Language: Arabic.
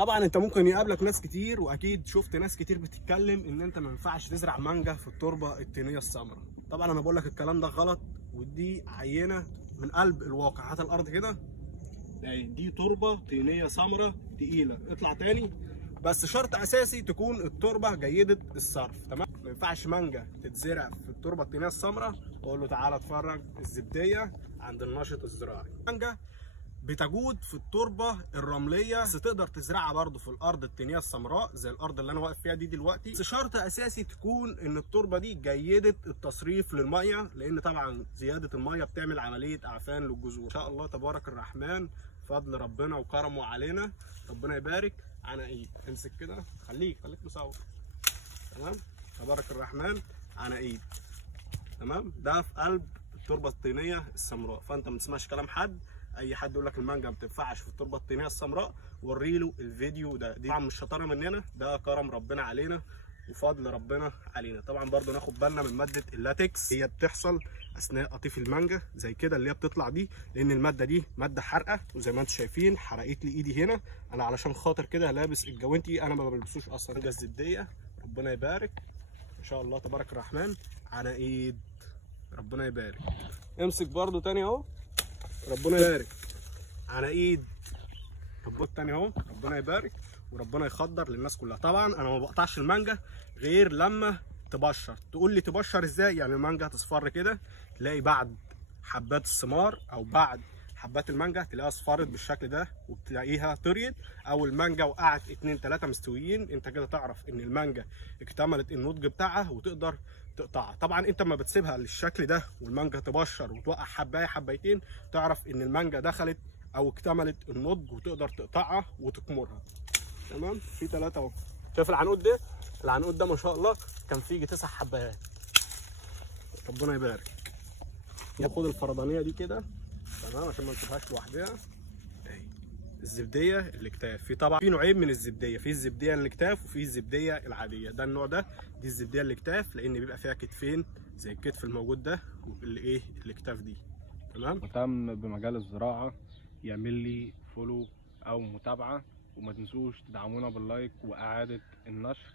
طبعا انت ممكن يقابلك ناس كتير، واكيد شفت ناس كتير بتتكلم ان انت ما ينفعش تزرع مانجا في التربه الطينيه السمراء. طبعا انا بقول لك الكلام ده غلط، ودي عينه من قلب الواقع. هات الارض كده، دي تربه طينيه سمراء تقيله. اطلع تاني. بس شرط اساسي تكون التربه جيده الصرف، تمام؟ ما ينفعش مانجا تتزرع في التربه الطينيه السمراء واقول له تعالى اتفرج الزبديه عند الناشط الزراعي. مانجا بتجود في التربه الرمليه، بس تقدر تزرعها برضو في الارض الطينيه السمراء زي الارض اللي انا واقف فيها دي دلوقتي. بس شرط اساسي تكون ان التربه دي جيده التصريف للميه، لان طبعا زياده الميه بتعمل عمليه اعفان للجذور. ان شاء الله تبارك الرحمن، فضل ربنا وكرمه علينا، ربنا يبارك. على ايد امسك كده، خليك مصور، تمام؟ تبارك الرحمن على ايد، تمام؟ ده في قلب التربه الطينيه السمراء. فانت ما تسمعش كلام حد، اي حد يقول لك المانجا ما بتنفعش في التربه الطينيه السمراء وري له الفيديو ده. دي طبعا مش شطاره مننا، ده كرم ربنا علينا وفضل ربنا علينا. طبعا برضو ناخد بالنا من ماده اللاتكس، هي بتحصل اثناء قطيف المانجا زي كده اللي هي بتطلع دي، لان الماده دي ماده حارقه، وزي ما انتم شايفين حرقت لي ايدي هنا. انا علشان خاطر كده لابس الجوانتي، انا ما بلبسوش اصلا. مانجا الزبديه ربنا يبارك ان شاء الله تبارك الرحمن على ايد، ربنا يبارك. امسك برضو تاني اهو، ربنا يبارك على ايد. ربنا تاني اهو، ربنا يبارك وربنا يخضر للناس كلها. طبعا انا ما بقطعش المانجا غير لما تبشر. تقول لي تبشر ازاي؟ يعني المانجا هتصفر كده، تلاقي بعد حبات الثمار او بعد حبات المانجا تلاقيها اصفرت بالشكل ده، وبتلاقيها طريت، او المانجا وقعت 2 3 مستويين. انت كده تعرف ان المانجا اكتملت النضج بتاعها وتقدر تقطعها. طبعا انت لما بتسيبها للشكل ده والمانجا تبشر وتوقع حبايه حبايتين، تعرف ان المانجا دخلت او اكتملت النضج وتقدر تقطعها وتكمرها، تمام؟ في 3 اهو. شايف العنقود ده؟ العنقود ده ما شاء الله كان فيه 9 حبايات، ربنا يبارك. ياخد الفردانيه دي كده، تمام؟ عشان ما نسيبهاش لوحدها. اهي الزبديه الاكتاف. في طبعا في نوعين من الزبديه، في الزبديه الاكتاف وفي الزبديه العاديه. ده النوع ده، دي الزبديه الاكتاف، لان بيبقى فيها كتفين زي الكتف الموجود ده، واللي ايه الاكتاف دي، تمام؟ مهتم بمجال الزراعه يعمل لي فولو او متابعه، وما تنسوش تدعمونا باللايك واعاده النشر.